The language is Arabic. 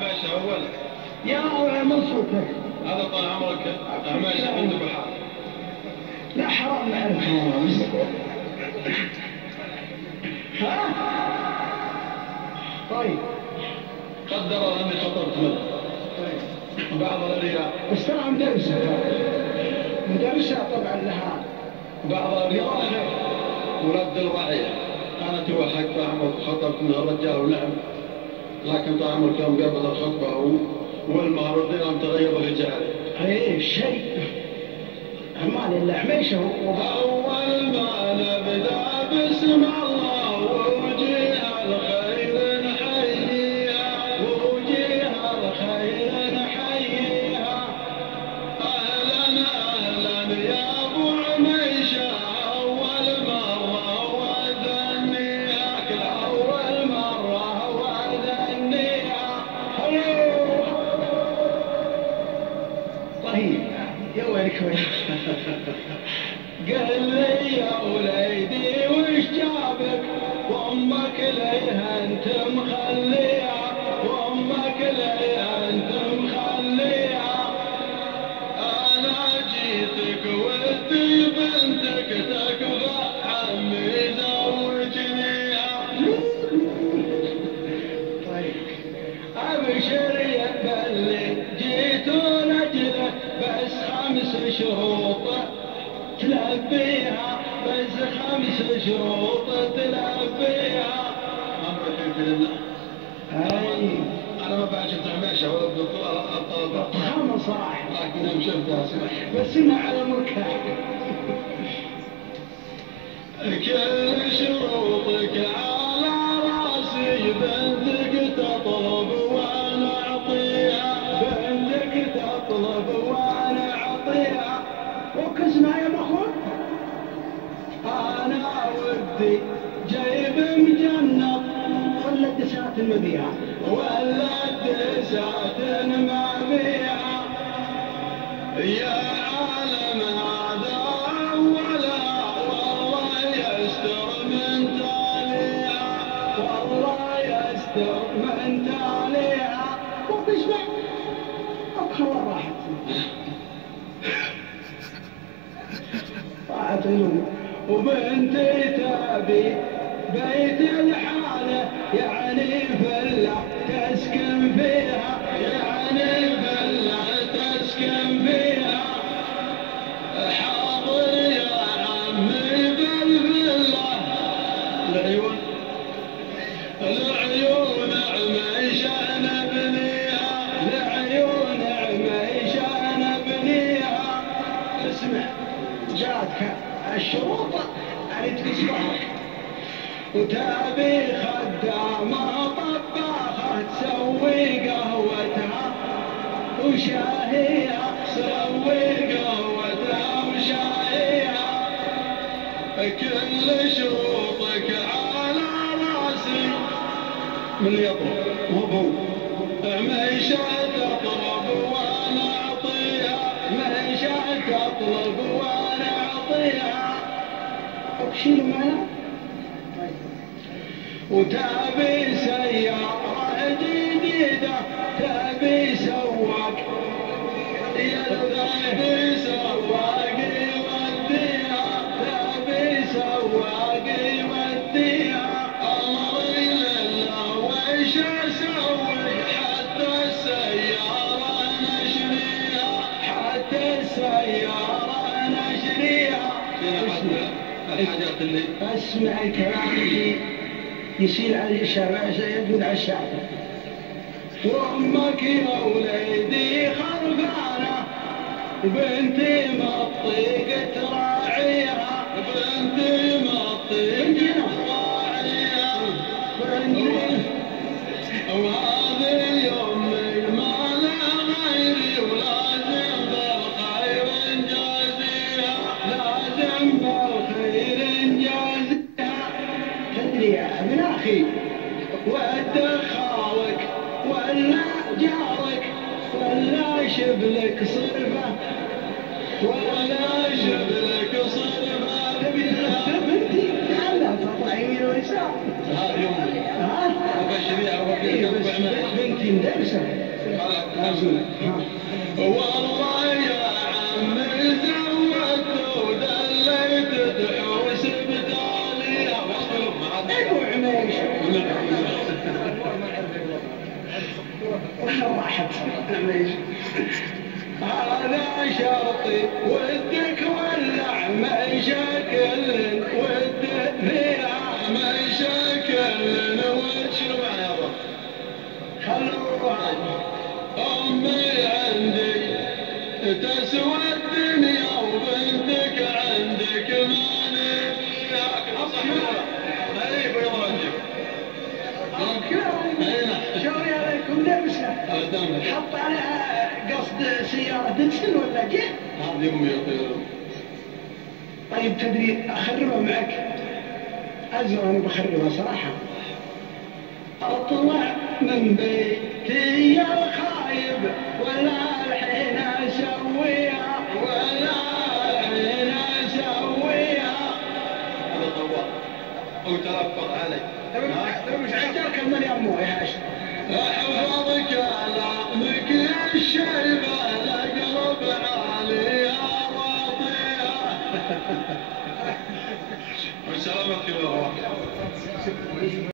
ماشي أول يا منصوبك هذا طال عمرك ماشي عند بحار. لا حرام نعرف ها. طيب قدر اني خطرت منه بعض الرياض، بس ترى مدرسة طبعا لها بعض الرياض ولد الرعية. انا توحدت طال عمرك خطرت من الرجال ونعم، لكن طال عمرك يوم قبل الخطبة والمهر يوم تغير رجالي. ايه شيء ما للعميشة. اول ما نبدا باسم الله ووجيه الخير نحييها، ووجيه الخير نحييها. اهلا اهلا يا ابو عميشه، اول مره وادنيها، اول مره وادنيها. طيب يا ويلك ويلك. قال لي يا وليدي وش جابك، وامك ليها انت مخليها، وامك ليها انت مخليها. انا جيتك ودي بنتك تكفى عمي زوجنيها. طيب ابشر يا بلي جيت لاجلك، بس 5 شروط تلبيها، بس 5 شروط تلبيها. امرك لله. انا ما بعد شفت عميشه ولا الدكتور الطلبه طعام صراحة، لكن يوم شفتها بس انها على مركح. كل شروطك على راسي، بنتك تطلب وانا اعطيها، بنتك تطلب وانا اعطيها. وكسنا يا مخوك. انا ودي جايب مجنط ولا الدسات المبيعة، ولا الدسات مبيعة. يا عالم هذا ولا والله يستر من تاليها، والله يستر من تاليها. وتشبع أبخر راحت طاعت علوم. وبنتي تبي بيت الحالة، يعني فلة تسكن فيها، يعني فلة تسكن فيها. حاضر يا عمي بالفلة، العيون العيون عميشة نبنيها، العيون عميشة نبنيها. اسمع جاتك الشروط اللي تكسبك، وتابي خدامة طباخة تسوي قهوتها وشاهيها، تسوي قهوتها وشاهيها. كل شروطك على راسي، من يطلب هو عميشة تطلب وانا اعطيها، عميشة تطلب وانا اعطيها. وشيل معنا. وتابي سيارة جديدة، تابي سواق، يا تابي سواق يوديها، تابي سواق يوديها. أمري لله وش أسوي، حتى السيارة نشريها، حتى السيارة نشريها. الحاجات اللي اسمع الكلام اللي يصير على الشارع، يقول على الشارع. وامك يا وليدي خرفانه، بنتي ما تطيق تراعيها، بنتي ما تطيق تراعيها. بنتي وهذه يومي ما لها غيري، ولازم بالخير نجازيها، لازم بالخير نجازيها. تدري يا ابن اخي، ود خالك ولا جارك ولا شبلك صرفه، ولا شبلك صرفه. تبي تغسل بنتي؟ لا تطلع يمين ويسار. هذا يوم كندرسة والله يا عمي زودت ودليت تحوس بدالي ابو عميش راحت عميش هذا شرطي ودك ولع مشاكل ودني مشاكل وشنو معنى يا رب خلوا امي عندي تسوى الدنيا وبنتك عندك ماني فيها اي بيضربك شوري عليكم لبسه حط عليها قصد سيارة دنسن ولا كيف؟ هذه امي يا طيور. طيب تدري اخربها معك؟ ازرع انا بخربها صراحة. اطلع من بيتي يا خايب ولا الحين اسويها ولا الحين اسويها. هذا طوال او تلفظ علي. مش عجلك المليان مويه يا عشر. احفظك كلامك الشيبه الاقرب عليها واطيها. وسلامتك يا